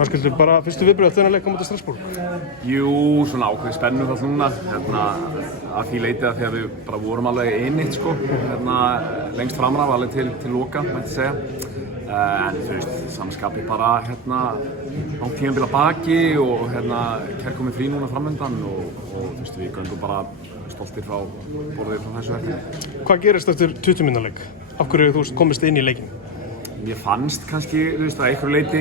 Höskuldur, bara fyrstu viðbrögð eftir þennan leik á móti Strasbourg? Jú, svona ákveðið spennu þarna núna, að því leiti að því að við bara vorum alveg einmitt sko, lengst framar alveg til loka, mætti segja. En þú veist, samanskapi bara langt tímabil að baki og kærkomið frí núna framöndan og þú veist, við göngum bara stoltir frá borðið frá þessu verkefni. Hvað gerist eftir 20 mínútna leik? Af hverju hefur þú komist inn í leikinn? Mér fannst kannski, þú veist, að einhverju leiti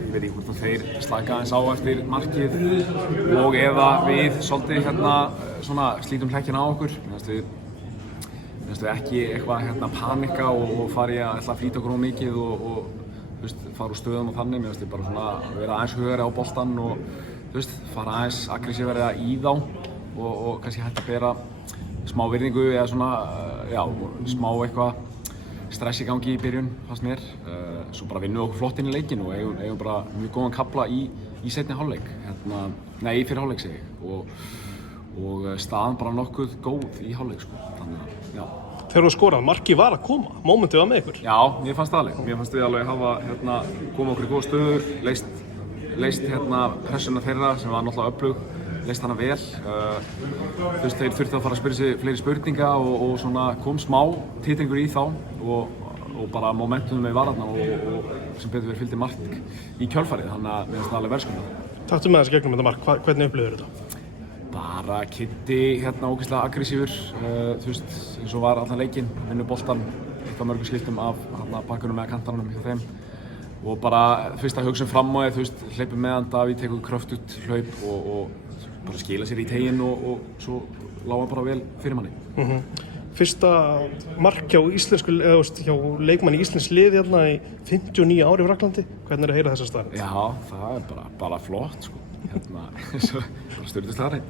ég veit ekki hvort þeir slaka aðeins á eftir markið og eða við svolítið svona slítum hlekkina á okkur. Mér finnst við ekki eitthvað panika og fara í að flýta okkur mikið og þú veist, fara úr stöðum og þannig. Mér finnst við bara svona vera aðeins hugari á boltann og þú veist, fara aðeins aggressívari í þá og kannski hægt að bera smá virðingu eða svona, já, smá eitthvað stress í gangi í byrjun, fannst mér. Svo bara vinnum við okkur flott inn í leikinn og eigum bara mjög góðan kafla í seinni hálfleik. Í fyrri hálfleik segi ég. Og staðan bara nokkuð góð í hálfleik sko. Þannig að, já. Þegar þú skorað, markið var að koma, mómentið var með ykkur. Já, mér fannst það alveg. Mér fannst við alveg hafa komið okkur í góða stöður, leist pressuna þeirra sem var náttúrulega öflug. Leist hana vel. Þú veist, þeir þurftu að fara að spyrja sig fleiri spurninga og svona kom smá titringur í þá og bara momentum með vararna og sem betur verið fylgdi mark í kjölfarið, þannig að mér finnst það alveg verðskuldað. Taktu með þessi gegnum þetta mark, hvernig upplifðir þetta? Bara Kiddi ógeðslega aggressífur, þú veist, eins og var allan leikinn, vinnur boltann eitt af mörgum skiptum af bakgrunum eða kantanum hjá þeim. Og bara fyrst að hugsa fram á því, þú veist, hleypum með hann, Davíð tekur kröftugt hlaup og bara skila sér í teginn og svo lága bara vel fyrir manni. Fyrsta mark hjá hjá leikmanni í íslensks lið í 59 ári í Frakklandi. Hvernig er að heyra þessa staðreynd? Já, það er bara flott sko. Bara styrtið staðreynd.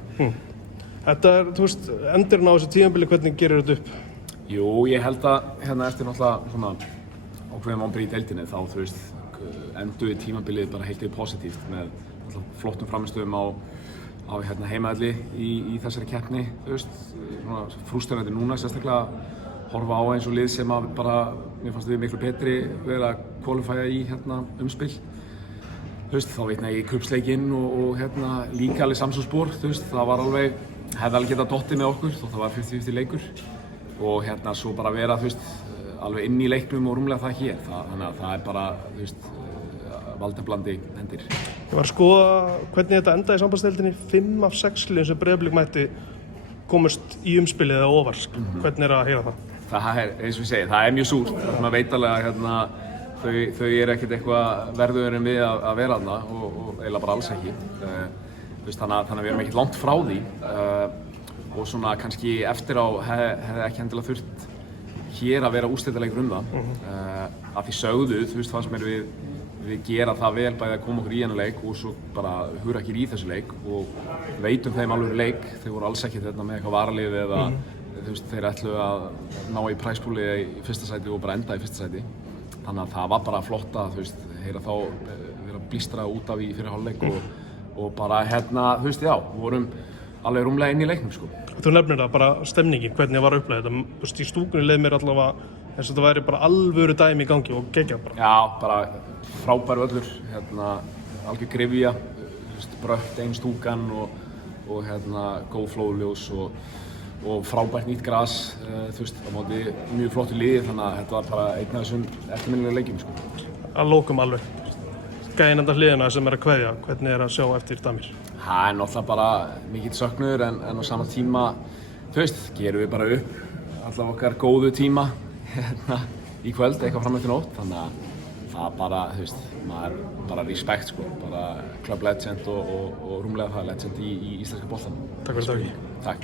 Þetta er, þú veist, endurinn á þessu tímabili, hvernig gerir þetta upp? Jú, ég held að eftir náttúrulega svona ákveðum vonbrigði í deildinni þá, þú veist, enduði tímabilið bara heilt positíft með flottum frammistöðum á heimavelli í þessari keppni, þú veist, frústrerandi núna sérstaklega horfa á eins og lið sem að bara, mér fannst við miklu betri verið að kvalifæja í umspil. Þú veist, þá vitna ég í kuppsleikinn og líka alveg samsóknarspor, þú veist, það var alveg, hefði alveg getað dottið með okkur, þótt það var 50-50 leikur og svo bara vera, þú veist, alveg inn í leiknum og rúmlega það hér, þannig að það er bara, þú veist, valdablandi hendir. Ég var að skoða hvernig þetta endaði í sambandsdeildinni. 5 af 6 liðum sem Breiðablik mætti komust í umspilið eða óvart. Hvernig er að heyra það? Það er, eins og ég segi, það er mjög súrt. Maður veit alveg að þau eru ekkert eitthvað verður en við að vera þarna og eiginlega bara alls ekki. Þannig að við erum ekkert langt frá því og svona kannski eftir á hefði ekki endilega þurft hér að vera úrslitaleikur það. Að því sögðu, þú veist, fannst mér við gera það vel bæði að koma okkur í hennar leik og svo bara hura ekki í þessu leik og veitum þeim alveg leik. Þeir voru alls ekki með eitthvað varalið eða þú veist, þeir ætlu að ná í præspúli í fyrsta sæti og bara enda í fyrsta sæti. Þannig að það var bara flott að, þú veist, heyra þá vera blístra út af í fyrir hálfleik og bara þú veist, já, vorum alveg rúmlega inn í leiknum sko. Þú nefnir það bara stemningin, hvernig var upplegið þetta? Þú veist, í stúkunni leið mér allavega eins og þetta væri bara alvöru dæmi í gangi og geggjað bara. Já, bara frábær völlur, algjör gryfja, brött ein stúkan og góð flóðljós og frábært nýtt gras, þú veist, á móti mjög flottu liði, þannig að þetta var bara einn af þessum eftirminnilega leikjum sko. Að lokum alveg. Gæinn enda hliðina sem er að kveðja, hvernig er að sjá eftir Damir? Það er náttúrulega bara mikill söknuður en á sama tíma, þú veist, gerum við bara upp allavega okkar góðu tíma í kvöld, eitthvað fram eftir nótt, þannig að það bara, þú veist, maður bara respekt sko, bara club legend og rúmlega það legend í íslenska boltanum. Takk fyrir það. Takk.